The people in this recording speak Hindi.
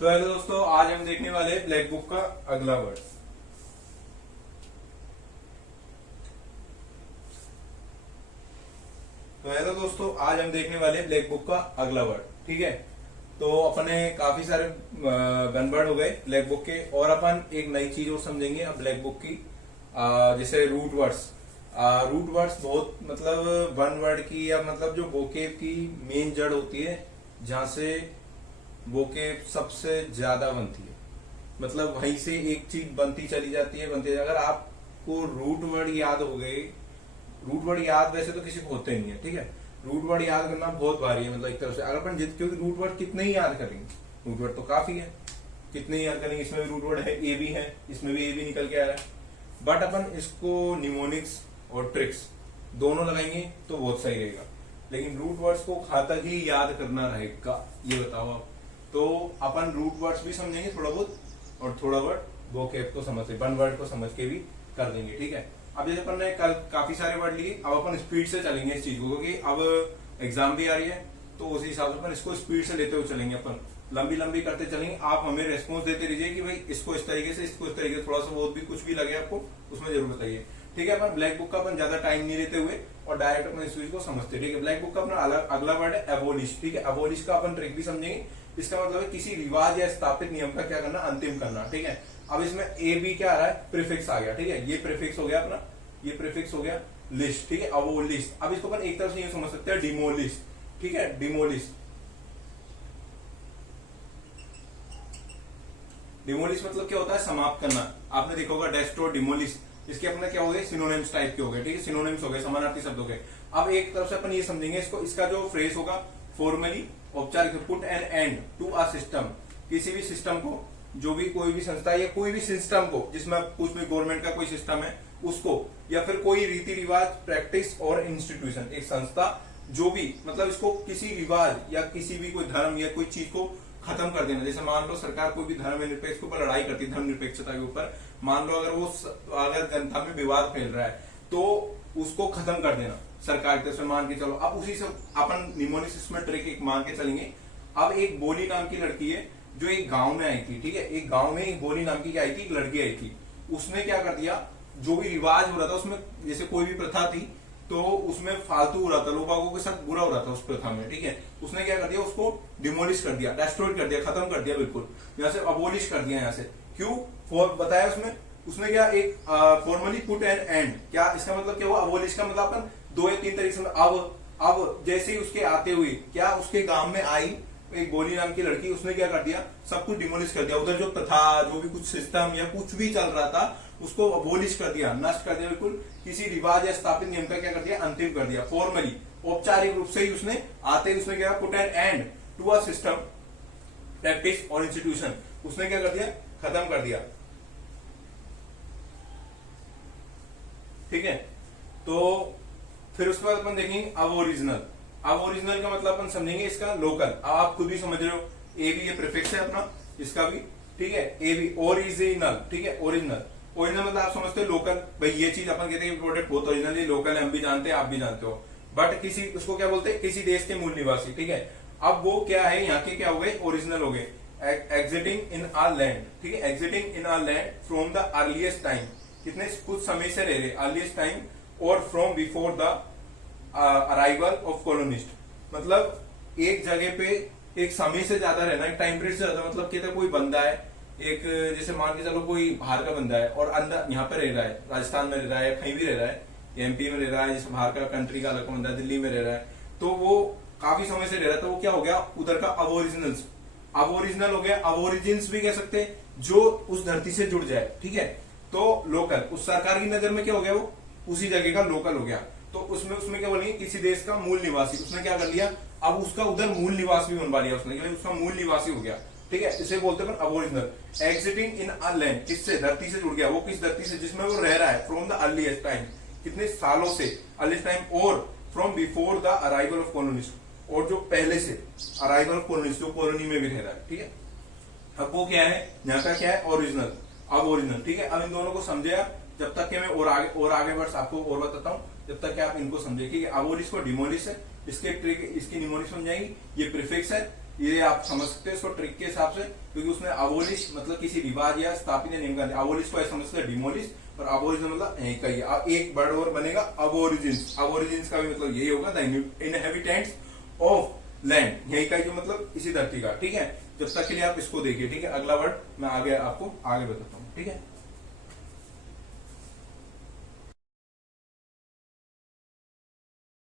तो हेलो दोस्तों, आज हम देखने वाले हैं ब्लैक बुक का अगला वर्ड। तो हेलो दोस्तों, आज हम देखने वाले हैं ब्लैक बुक का अगला वर्ड। ठीक है, तो अपने काफी सारे गन वर्ड हो गए ब्लैक बुक के, और अपन एक नई चीज और समझेंगे अब ब्लैक बुक की, जैसे रूट वर्ड्स। रूट वर्ड्स बहुत मतलब वन वर्ड की या मतलब जो वोकेब की मेन जड़ होती है, जहां से वोकेब सबसे ज्यादा बनती है, मतलब वहीं से एक चीज बनती चली जाती है। अगर आपको रूट वर्ड याद हो गए, रूट वर्ड याद वैसे तो किसी को होते नहीं है, ठीक है, रूट वर्ड याद करना बहुत भारी है, मतलब एक तरफ से अगर अपन क्योंकि रूट वर्ड कितने ही याद करेंगे, रूट वर्ड तो काफी है, कितने ही याद करेंगे। इसमें भी रूट वर्ड है, ए भी है, इसमें भी ए भी निकल के आ रहा है, बट अपन इसको निमोनिक्स और ट्रिक्स दोनों लगाएंगे तो बहुत सही रहेगा। लेकिन रूट वर्ड्स को कहाँ तक ही याद करना रहेगा, ये बताओ आप। तो अपन रूट वर्ड्स भी समझेंगे थोड़ा बहुत, और थोड़ा वर्ड वोकैब को समझ वन वर्ड को समझ के भी कर देंगे। ठीक है, अब जैसे अपन ने कल काफी सारे वर्ड लिए, अब अपन स्पीड से चलेंगे इस चीज को, क्योंकि अब एग्जाम भी आ रही है, तो उसी हिसाब से अपन इसको स्पीड से लेते हुए चलेंगे, अपन लंबी लंबी करते चलेंगे। आप हमें रेस्पॉन्स देते रहिए कि भाई इसको इस तरीके से, इसको इस तरीके से, थोड़ा सा बहुत भी कुछ भी लगे आपको उसमें जरूर बताइए। ठीक है, अपन ब्लैक बुक का अपन ज्यादा टाइम नहीं लेते हुए और डायरेक्ट अपन इस चीज को समझते। ठीक है, ब्लैक बुक का अपना अगला वर्ड है एबोलिश। ठीक है, एबोलिश का अपन ट्रिक भी समझेंगे। इसका मतलब है किसी रिवाज या स्थापित नियम का क्या करना, अंतिम करना। ठीक है, अब इसमें ए बी क्या आ रहा है, प्रीफिक्स आ गया। ठीक है, ये प्रीफिक्स हो गया अपना, ये प्रीफिक्स हो गया लिस्ट। ठीक है, अबोलिश। अब इसको अपन एक तरफ से ये समझ सकते हैं डिमोलिश। ठीक है, डिमोलिश, डिमोलिश मतलब क्या होता है, समाप्त करना। आपने देखा होगा डेस्ट्रो, डिमोलिश, इसके अपने क्या हो गए, सिनोनिम्स टाइप के हो गए। ठीक है, सिनोनिम्स हो गए, समानार्थी शब्द हो गए। अब एक तरफ से अपन ये समझेंगे इसको, इसका जो फ्रेज होगा फॉर्मली, औपचारिक, put an end to a system, किसी भी सिस्टम को, जो भी कोई भी संस्था या कोई भी सिस्टम को जिसमें कुछ भी गवर्नमेंट का कोई सिस्टम है उसको, या फिर कोई रीति रिवाज, प्रैक्टिस और इंस्टीट्यूशन, एक संस्था जो भी, मतलब इसको किसी रिवाज या किसी भी कोई धर्म या कोई चीज को खत्म कर देना। जैसे मान लो सरकार कोई भी धर्म निरपेक्ष के ऊपर लड़ाई करती है, धर्म निरपेक्षता के ऊपर, मान लो अगर जनता में विवाद फैल रहा है तो उसको खत्म कर देना सरकार की तरफ से, मान के चलो। अब उसी से अपन निमोनिक्स में ट्रिक एक मान के चलेंगे। अब एक बोली नाम की लड़की है जो एक गांव में आई थी। ठीक है, एक गांव में एक बोली नाम की क्या आई थी, एक लड़की आई थी। उसने क्या कर दिया, जो भी रिवाज हो रहा था उसमें, जैसे कोई भी प्रथा थी तो उसमें फालतू हो रहा था, लोगों के साथ बुरा हो रहा था उस प्रथा में। ठीक है, उसने क्या कर दिया, उसको डिमोलिश कर दिया, डेस्ट्रॉय कर दिया, खत्म कर दिया, बिल्कुल यहाँ से अबोलिश कर दिया। यहाँ से क्यों बताया उसने क्या, एक फॉर्मली पुट एन एंड, क्या इसका मतलब क्या हुआ, अबोलिश का मतलब अपन दो या तीन तरीके से। अब जैसे ही उसके आते हुए क्या, उसके गांव में आई एक बोली नाम की लड़की, उसने क्या कर दिया, सब कुछ डिमोलिश कर दिया। उधर जो प्रथा, जो भी कुछ सिस्टम या कुछ भी चल रहा था उसको अबोलिश कर दिया, नष्ट कर दिया, बिल्कुल किसी रिवाज या स्थापित नियम का क्या कर दिया, अंतिम कर दिया। फॉर्मली, औपचारिक रूप से ही उसने आते ही उसने क्या, put an end to a system, practice और इंस्टीट्यूशन, उसने क्या कर दिया, खत्म कर दिया। ठीक है, तो फिर उसके बाद अपन देखेंगे अब ओरिजिनल। अब ओरिजिनल का मतलब अपन समझेंगे इसका लोकल। अब आप खुद भी समझ रहे हो, ए भी ये प्रीफिक्स है अपना, इसका भी। ठीक है, ए भी ओरिजिनल। ठीक है, ओरिजिनल, ओरिजिनल मतलब आप समझते हो लोकल, भाई ये चीज अपन कहते हैं प्रोडक्ट बहुत ओरिजिनल है, लोकल है, हम भी जानते हैं, आप भी जानते हो, बट किसी उसको क्या बोलते हैं, किसी देश के मूल निवासी। ठीक है, अब वो क्या है, यहाँ के क्या हो गए, ओरिजिनल हो गए। Exiting in are land. ठीक है, exiting in are land from the earliest time, कितने कुछ समय से रह रहे, अर्लीस्ट टाइम, और from before the arrival of colonist, मतलब एक जगह पे एक समय से ज्यादा रहना, एक टाइम पीरियड से ज्यादा, मतलब कहते कोई बंदा है, एक जैसे मान के चलो कोई बाहर का बंदा है और अंदर यहाँ पे रह रहा है, राजस्थान में रह रहा है, कहीं भी रह रहा है, एमपी में रह रहा है, जैसे बाहर का कंट्री का अलग बंदा दिल्ली में रह रहा है, तो वो काफी समय से रह रहा है, तो वो क्या हो गया, उधर का अबोरिजिनल्स, अबोरिजिनल हो गया। अबोरिजिन्स भी कह सकते हैं, जो उस धरती से जुड़ जाए। ठीक है, तो लोकल, उस सरकार की नजर में क्या हो गया, वो उसी जगह का लोकल हो गया। तो उसमें क्या बोलेंगे, किसी देश का मूल निवासी, उसने क्या कर लिया, अब उसका उधर मूल निवास भी बनवा लिया उसने, उसका मूल निवासी हो गया। ठीक है, इसे बोलते हैं Aboriginal. Exiting in a land, किससे, धरती से जुड़ गया, वो किस धरती से, जिसमें वो रह रहा है, फ्रॉम द अर्लीस्ट टाइम, कितने सालों से, अर्लीस्ट टाइम, और from before the arrival of colonist, और जो पहले से अराइवल ऑफ कॉलोनिस्ट, जो कॉलोनी में भी रह रहा है। ठीक है, अब वो क्या है, यहाँ का क्या है, ओरिजिनल, अब ओरिजिनल। ठीक है, अब इन दोनों को समझे आप, जब तक कि मैं और आगे वर्ड्स आपको और बताता हूँ, जब तक कि आप इनको समझे कि अबोलिश को डिमोलिश है, इसके ट्रिक, इसकी निमोनिक्स समझाएंगे, ये प्रीफिक्स है, ये आप समझ सकते हैं इसको ट्रिक के हिसाब से, क्योंकि उसमें अबोलिश मतलब किसी विवाद या स्थापित नियम का, अबोलिश को ऐसा समझते हैं डिमोलिश, और अबोरिजिन मतलब एक का ही। अब एक वर्ड और बनेगा अबोरिजिन्स। अबोरिजिन्स का भी मतलब यही होगा, द इनहेबिटेंट्स ऑफ लैंड, यही का जो मतलब इसी धरती का। ठीक है, जब तक के लिए आप इसको देखिए। ठीक है, अगला वर्ड मैं आगे आपको आगे बताता हूँ। ठीक है।